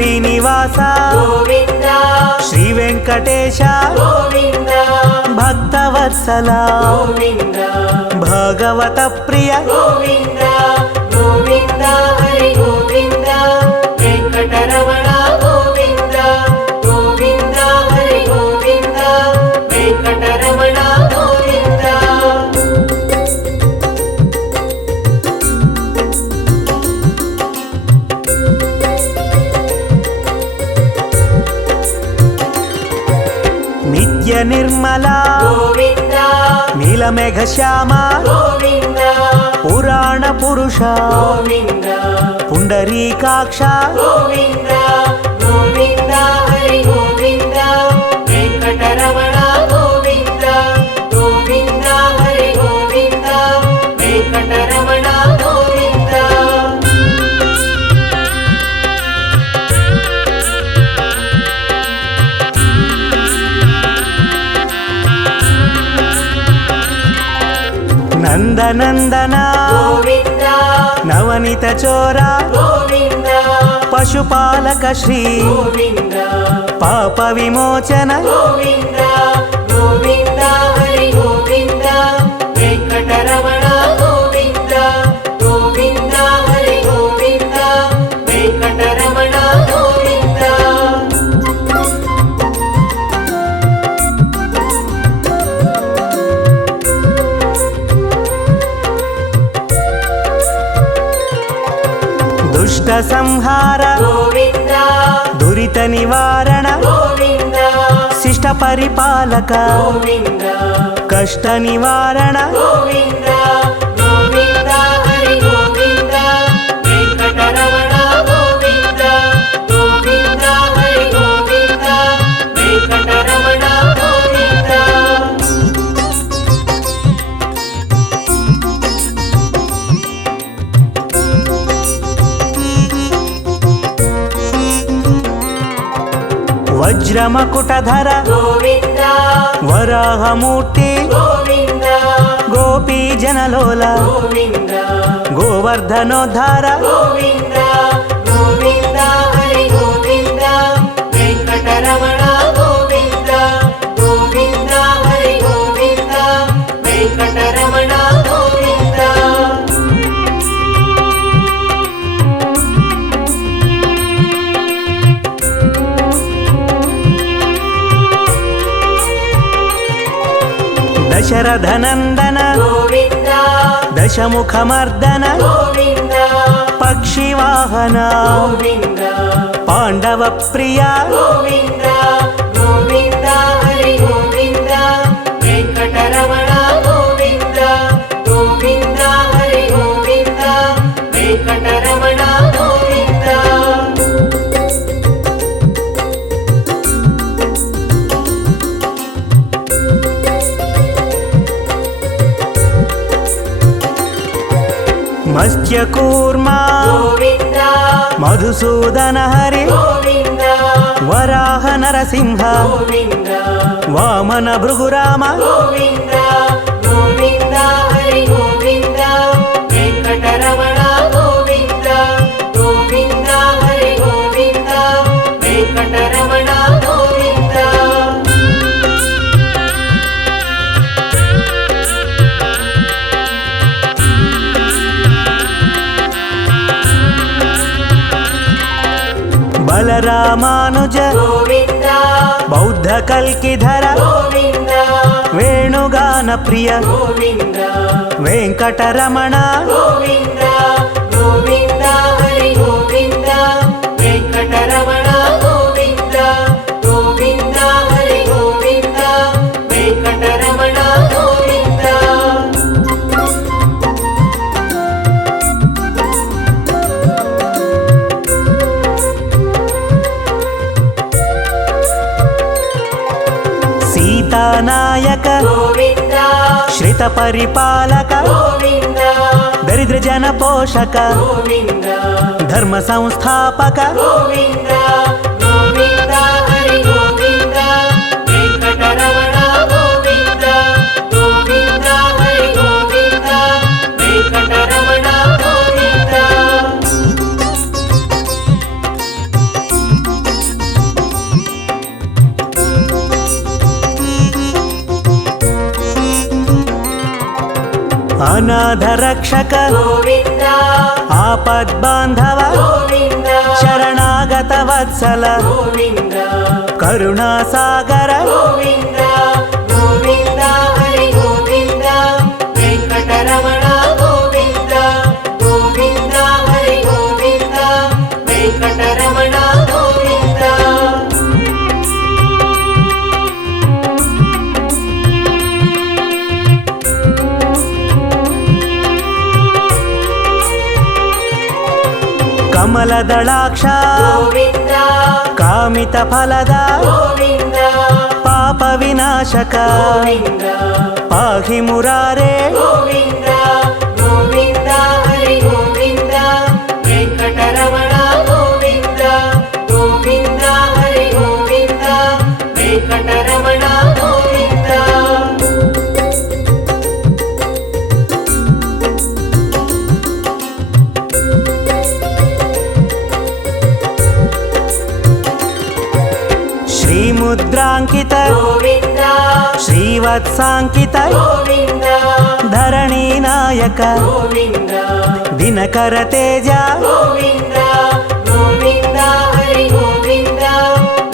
శ్రీనివాస గోవింద శ్రీ వెంకటేశ గోవింద భక్తవత్సల గోవింద భాగవత ప్రియ గోవింద గోవింద హరి గోవింద వెంకటరమణ గోవింద గోవింద హరి గోవింద వెంకటరమణ గోవింద నిత్య నిర్మల గోవింద నీలమేఘ శ్యామ గోవింద పురాణ పురుష గోవింద పుండరీకాక్ష గోవింద గోవింద హరి గోవింద వెంకటరమణ గోవింద గోవింద హరి గోవింద వెంకటరమణ గోవింద నందనందన గోవింద నవనిత చోర గోవింద పశుపాలక శ్రీ గోవింద పాప విమోచన గోవింద గోవింద హరి గోవింద వెంకటరమణ గోవింద గోవింద హరి గోవింద వెంకటరమణ గోవింద దుష్ట సంహార గోవింద దురిత నివారణ గోవింద శిష్ట పరిపాలక గోవింద కష్ట నివారణ గోవింద గోవింద హరి గోవింద వెంకటరమణ గోవింద గోవింద హరి గోవింద వెంకటరమణ గోవింద వజ్రమకుటధర గోవింద వరాహమూర్తి గోవింద గోపీ జనలోల గోవింద గోవర్ధనోద్ధార గోవింద గోవింద హరి గోవింద వెంకటరమణ గోవింద గోవింద హరి గోవింద వెంకటరమణ గోవింద దశరథనందన గోవింద దశముఖమర్దన గోవింద పక్షివాహన గోవింద పాండవ ప్రియ గోవింద గోవింద హరి గోవింద వెంకటరమణ గోవింద గోవింద హరి గోవింద వెంకటరమణ గోవింద మత్స్యకూర్మ గోవింద మధుసూదన హరి గోవింద వరాహ నరసింహ గోవింద వామన భృగురామ గోవింద గోవింద హరి గోవింద వెంకటరమణ గోవింద గోవింద హరి గోవింద వెంకటరమణ గోవింద బలరామానుజ గోవింద బౌద్ధ కల్కిధర గోవింద వేణుగాన ప్రియ గోవింద వెంకటరమణ గోవింద గోవింద హరి గోవింద వెంకటరమణ గోవింద గోవింద హరి గోవింద వెంకటరమణ గోవింద సీతానాయక గోవింద శ్రిత పరిపాలక గోవింద దరిద్ర జన పోషక గోవింద ధర్మ సంస్థాపక గోవింద గోవింద హరి గోవింద వెంకటరమణ గోవింద గోవింద హరి గోవింద వెంకటరమణ గోవింద ಅನಾಥ ರಕ್ಷಕ ಗೋವಿಂದ ಆಪದ್ಬಾಂಧವ ಗೋವಿಂದ ಶರಣಾಗತ ವತ್ಸಲ ಗೋವಿಂದ ಕರುಣಾಸಾಗರ ಗೋವಿಂದ ಗೋವಿಂದ ಹರಿ ಗೋವಿಂದ ವೆಂಕಟರಮಣ ಗೋವಿಂದ ಗೋವಿಂದ ಹರಿ ಗೋವಿಂದ ವೆಂಕಟರಮಣ ಗೋವಿಂದ ಕಮಲದಳಾಕ್ಷ ಗೋವಿಂದ ಕಾಮಿತ ಫಲದ ಗೋವಿಂದ ಪಾಪ ವಿನಾಶಕ ಗೋವಿಂದ ಪಾಹಿ ಮುರಾರೇ ಗೋವಿಂದ ಗೋವಿಂದ ಹರಿ ಗೋವಿಂದ ವೆಂಕಟರಮಣ ಗೋವಿಂದ ಗೋವಿಂದ ಹರಿ ಗೋವಿಂದ ವೆಂಕಟರಮಣ ಗೋವಿಂದ ಶ್ರೀಮುದ್ರಾಂಕಿತ ಗೋವಿಂದ ಶ್ರೀವತ್ಸಾಂಕಿತ ಗೋವಿಂದ ಧರಣಿ ನಾಯಕ ಗೋವಿಂದ ದಿನಕರ ತೇಜ ಗೋವಿಂದ ಗೋವಿಂದ ಹರಿ ಗೋವಿಂದ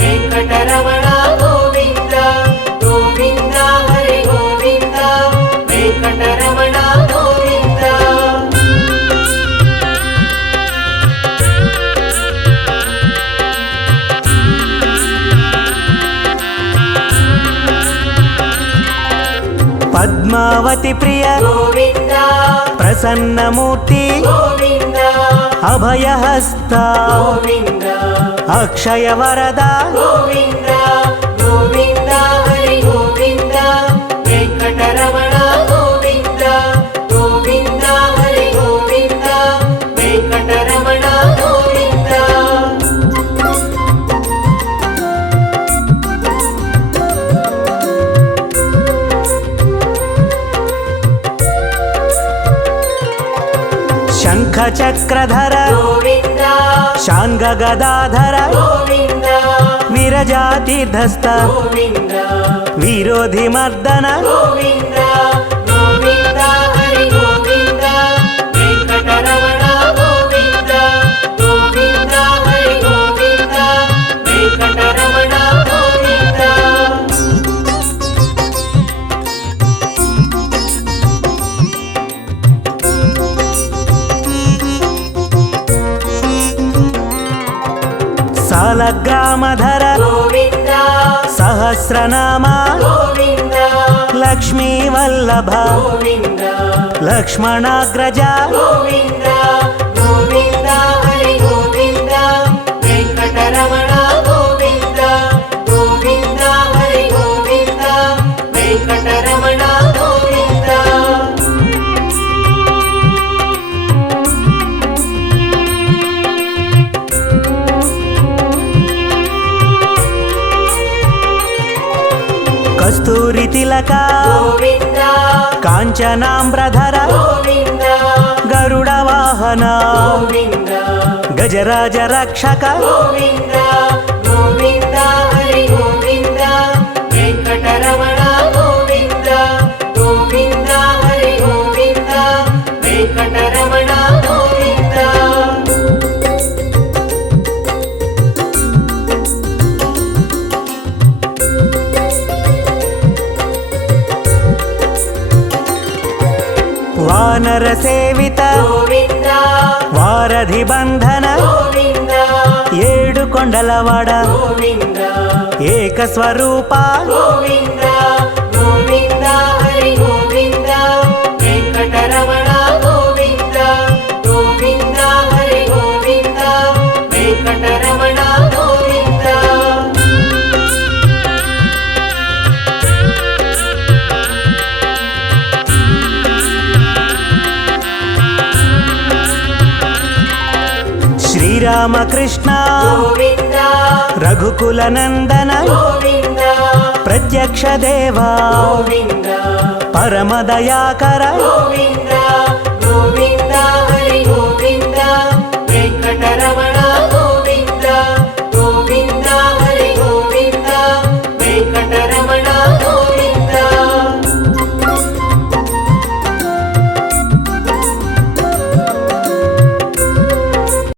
ವೆಂಕಟರಮಣ ಗೋವಿಂದ ಗೋವಿಂದ ಹರಿ ಗೋವಿಂದ ವೆಂಕಟರಮಣ ಗೋವಿಂದ ಪದ್ಮಾವತಿ ಪ್ರಿಯ ಗೋವಿಂದ ಪ್ರಸನ್ನ ಮೂರ್ತಿ ಗೋವಿಂದ ಅಭಯ ಹಸ್ತ ಗೋವಿಂದ ಅಕ್ಷಯ ವರದ ಗೋವಿಂದ ಗೋವಿಂದ ಹರಿ ಗೋವಿಂದ ವೆಂಕಟರಮಣ ಗೋವಿಂದ ಗೋವಿಂದ ಹರಿ ಗೋವಿಂದ ವೆಂಕಟರಮಣ ಗೋವಿಂದ ಶಂಖ ಚಕ್ರಧರ ಗೋವಿಂದ ಶಾಂಗ ಗದಾಧರ ಗೋವಿಂದ ವಿರಜಾತೀರ್ಧಸ್ಥ ಗೋವಿಂದ ವಿರೋಧಿ ಮರ್ದನ ಗೋವಿಂದ ಗೋವಿಂದ ಹರಿ ಗೋವಿಂದ ವೆಂಕಟರಮಣ ಗೋವಿಂದ ಗೋವಿಂದ ಹರಿ ಗೋವಿಂದ ವೆಂಕಟರಮಣ ಗೋವಿಂದ ಸಾಲಗ್ರಾಮಧರ ಗೋವಿಂದ ಸಹಸ್ರನಾಮ ಗೋವಿಂದ ಲಕ್ಷ್ಮೀ ವಲ್ಲಭ ಗೋವಿಂದ ಲಕ್ಷ್ಮಣಾಗ್ರಜ ಗೋವಿಂದ ಗೋವಿಂದ ಹರಿ ಗೋವಿಂದ ವೆಂಕಟರಮಣ ಗೋವಿಂದ ಗೋವಿಂದ ಹರಿ ಗೋವಿಂದ ವೆಂಕಟರಮಣ ಗೋವಿಂದ ಕಸ್ತೂರಿ ತಿಲಕ ಗೋವಿಂದ ಕಾಂಚನಾಂಬ್ರಧರ ಗೋವಿಂದ ಗರುಡ ವಾಹನ ಗೋವಿಂದ ಗಜರಾಜ ರಕ್ಷಕ ಗೋವಿಂದ ಗೋವಿಂದ ಹರಿ ಗೋವಿಂದ ವೆಂಕಟರಮಣ ಗೋವಿಂದ ಗೋವಿಂದ ಹರಿ ಗೋವಿಂದ ವೆಂಕಟರಮಣ ಗೋವಿಂದ ವಾನರ ಸೇವಿತ ಗೋವಿಂದ ವಾರಧಿ ಬಂಧನ ಗೋವಿಂದ ಏಳು ಕೊಂಡಲವಾಡ ಗೋವಿಂದ ಏಕ ಸ್ವರೂಪ ಗೋವಿಂದ ಗೋವಿಂದ ಹರಿ ಗೋವಿಂದ ವೆಂಕಟರಮಣ ಗೋವಿಂದ ಗೋವಿಂದ ಹರಿ ಗೋವಿಂದ ವೆಂಕಟರಮಣ ಗೋವಿಂದ ಶ್ರೀರಾಮಕೃಷ್ಣ ಗೋವಿಂದ ರಘುಕುಲ ನಂದನ ಗೋವಿಂದ ಪ್ರತ್ಯಕ್ಷ ದೇವ ಗೋವಿಂದ ಪರಮ ದಯಾಕರ ಗೋವಿಂದ